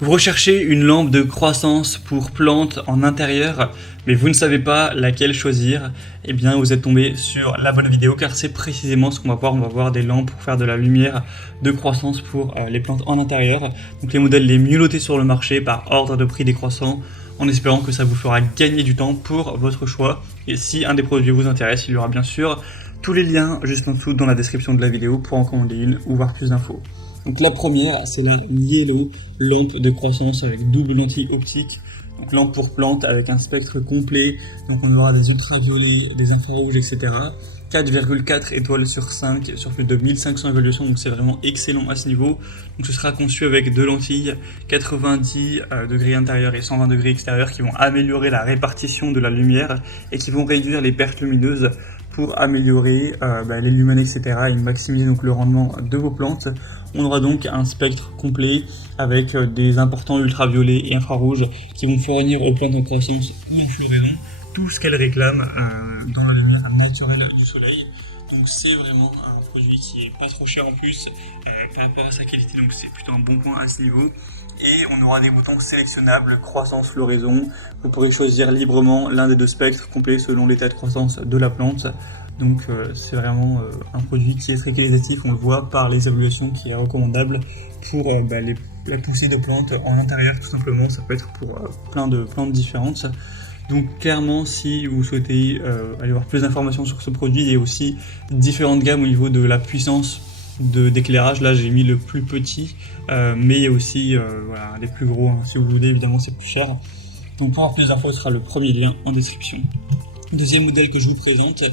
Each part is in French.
Vous recherchez une lampe de croissance pour plantes en intérieur, mais vous ne savez pas laquelle choisir, eh bien vous êtes tombé sur la bonne vidéo car c'est précisément ce qu'on va voir. On va voir des lampes pour faire de la lumière de croissance pour les plantes en intérieur. Donc les modèles les mieux notés sur le marché par ordre de prix décroissant, en espérant que ça vous fera gagner du temps pour votre choix. Et si un des produits vous intéresse, il y aura bien sûr tous les liens juste en dessous dans la description de la vidéo pour en commander une ou voir plus d'infos. Donc la première, c'est la Yellow, lampe de croissance avec double lentille optique. Donc lampe pour plante avec un spectre complet. Donc on aura des ultraviolets, des infrarouges, etc. 4,4 étoiles sur 5 sur plus de 1500 évaluations, donc c'est vraiment excellent à ce niveau. Donc ce sera conçu avec deux lentilles 90 degrés intérieur et 120 degrés extérieur qui vont améliorer la répartition de la lumière et qui vont réduire les pertes lumineuses pour améliorer les lumens, etc. et maximiser donc le rendement de vos plantes. On aura donc un spectre complet avec des importants ultraviolets et infrarouges qui vont fournir aux plantes en croissance ou en floraison tout ce qu'elles réclament dans la lumière naturelle du soleil. Donc c'est vraiment un produit qui est pas trop cher en plus par rapport à sa qualité, donc c'est plutôt un bon point à ce niveau. Et on aura des boutons sélectionnables croissance, floraison. Vous pourrez choisir librement l'un des deux spectres complets selon l'état de croissance de la plante. Donc c'est vraiment un produit qui est très qualitatif, on le voit par les évaluations, qui est recommandable pour la poussée de plantes en intérieur tout simplement. Ça peut être pour plein de plantes différentes. Donc clairement, si vous souhaitez aller voir plus d'informations sur ce produit, il y a aussi différentes gammes au niveau de la puissance d'éclairage. Là j'ai mis le plus petit, mais il y a aussi les plus gros, hein. Si vous voulez, évidemment c'est plus cher. Donc pour avoir plus d'infos, ce sera le premier lien en description. Deuxième modèle que je vous présente,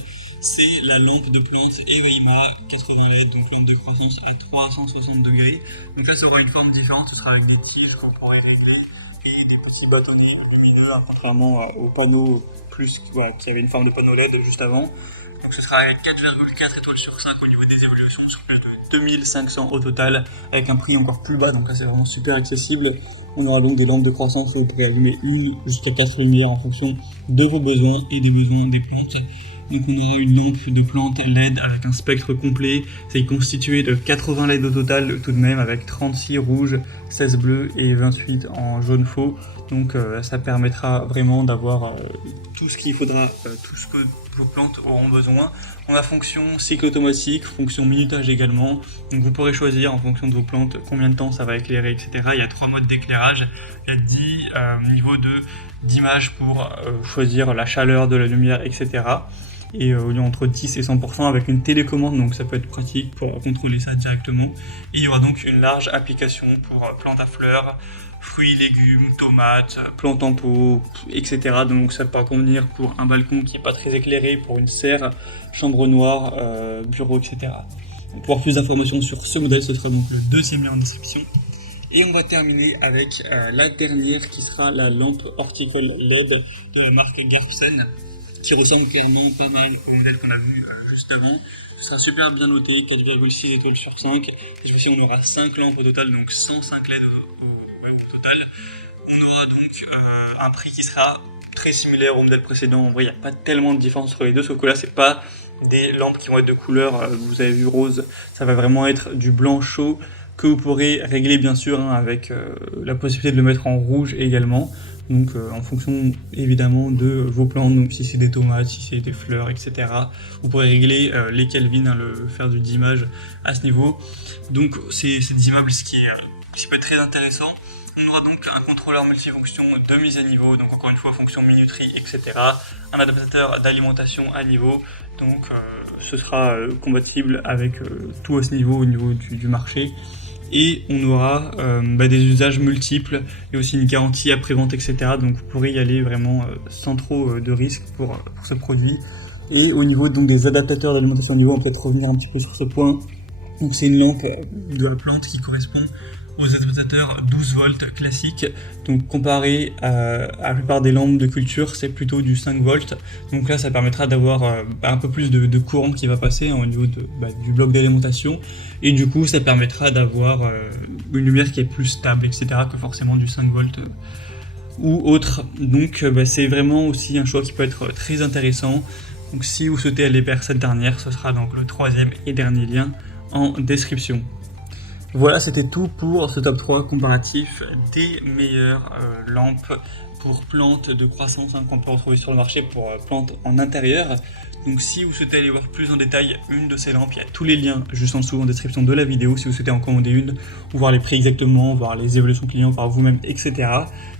c'est la lampe de plante Eveima 80 LED, donc lampe de croissance à 360 degrés. Donc là ça aura une forme différente, ce sera avec des tiges qu'on pourrait régler et des petits bâtonnets lumineux, contrairement aux panneaux qui avaient une forme de panneau LED juste avant. Donc ce sera avec 4,4 étoiles sur 5 au niveau des évolutions, sur plus de 2500 au total, avec un prix encore plus bas, donc là c'est vraiment super accessible. On aura donc des lampes de croissance où vous pourrez allumer une jusqu'à 4 lumières en fonction de vos besoins et des besoins des plantes. Donc on aura une lampe de plante LED avec un spectre complet. C'est constitué de 80 LED au total tout de même, avec 36 rouges, 16 bleus et 28 en jaune faux. Donc ça permettra vraiment d'avoir tout ce qu'il faudra, tout ce que vos plantes auront besoin. On a fonction cycle automatique, fonction minutage également. Donc vous pourrez choisir en fonction de vos plantes combien de temps ça va éclairer, etc. Il y a 3 modes d'éclairage. Il y a 10 niveaux d'image pour choisir la chaleur de la lumière, etc. Et entre 10 et 100% avec une télécommande, donc ça peut être pratique pour contrôler ça directement. Et il y aura donc une large application pour plantes à fleurs, fruits, légumes, tomates, plantes en pot, etc. Donc ça peut convenir pour un balcon qui n'est pas très éclairé, pour une serre, chambre noire, bureau, etc. Donc, pour avoir plus d'informations sur ce modèle, ce sera donc le deuxième lien en description. Et on va terminer avec la dernière qui sera la lampe horticole LED de la marque Garpson, qui ressemble clairement pas mal au modèle qu'on a vu juste avant. Ce sera super bien noté, 4,6 étoiles sur 5. Et ici on aura 5 lampes au total, donc 105 LED au total. On aura donc un prix qui sera très similaire au modèle précédent. En vrai, il n'y a pas tellement de différence entre les deux, sauf que là, c'est pas des lampes qui vont être de couleur, vous avez vu rose, ça va vraiment être du blanc chaud que vous pourrez régler bien sûr avec la possibilité de le mettre en rouge également. Donc en fonction évidemment de vos plantes, donc si c'est des tomates, si c'est des fleurs, etc. Vous pourrez régler les Kelvin, faire du dimmage à ce niveau. Donc c'est dimmable, ce qui peut être très intéressant. On aura donc un contrôleur multifonction de mise à niveau, donc encore une fois fonction minuterie, etc. Un adaptateur d'alimentation à niveau, donc ce sera compatible avec tout à ce niveau au niveau du marché. Et on aura des usages multiples et aussi une garantie après-vente, etc. Donc vous pourrez y aller vraiment sans trop de risques pour ce produit. Et au niveau donc des adaptateurs d'alimentation à niveau, on va peut-être revenir un petit peu sur ce point. Donc c'est une lampe de la plante qui correspond aux adaptateurs 12 volts classiques. Donc comparé à la plupart des lampes de culture, c'est plutôt du 5 volts. Donc là ça permettra d'avoir un peu plus de courant qui va passer au niveau du bloc d'alimentation. Et du coup ça permettra d'avoir une lumière qui est plus stable, etc. que forcément du 5 volts ou autre. Donc c'est vraiment aussi un choix qui peut être très intéressant. Donc si vous souhaitez aller vers cette dernière, ce sera donc le troisième et dernier lien en description. Voilà, c'était tout pour ce top 3 comparatif des meilleures lampes pour plantes de croissance qu'on peut retrouver sur le marché pour plantes en intérieur. Donc si vous souhaitez aller voir plus en détail une de ces lampes, il y a tous les liens juste en dessous en description de la vidéo si vous souhaitez en commander une, ou voir les prix exactement, voir les évolutions clients par vous-même, etc.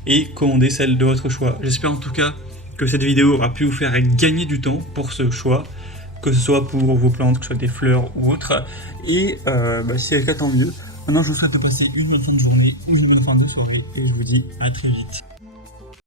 Et commander celle de votre choix. J'espère en tout cas que cette vidéo aura pu vous faire gagner du temps pour ce choix, que ce soit pour vos plantes, que ce soit des fleurs ou autres. Et si c'est le cas, tant mieux. Maintenant, je vous souhaite de passer une bonne fin de journée ou une bonne fin de soirée. Et je vous dis à très vite.